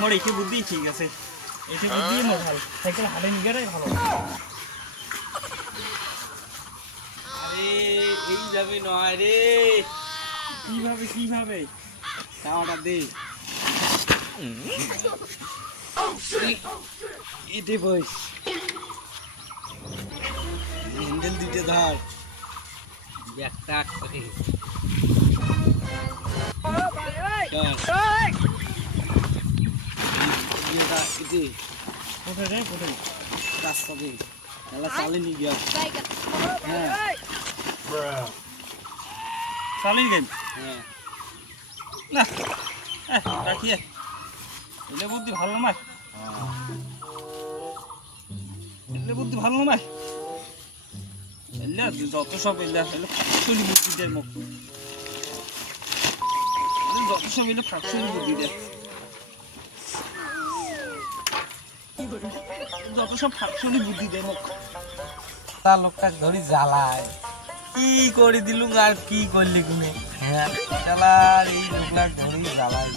মোর একে বুদ্ধি ঠিক আছে, একে বুদ্ধি মোর ভালো, সাইকেল হালে নিগারাই ভালো। আরে এই যাবে নয় রে, কিভাবে টাওয়াটা দে এতে বস, হ্যান্ডেল দিতে ধর ব্যাগটা করে কোথায় রে কোথায়? রাস্তা দে তাহলে চালিয়ে গিয়া। হ্যাঁ চালিয়ে গেল হ্যাঁ না, রাখিয়ে এলে বুদ্ধি ভালো নয়, এলে বুদ্ধি ভালো নয়, এলে যত সব এলে এলে ফাঁকশলি বুদ্ধি দেয় মুখ, যত সব এলে ফাঁকশলি বুদ্ধি দেয়, যত সব ফাঁকশলি বুদ্ধি দেয় মুখ। তা লোকটা ধরি জ্বালায় কি করে দিলুম আর কি করলি কোনে। হ্যাঁ চালার এই লোকটা ধরি জ্বালায়।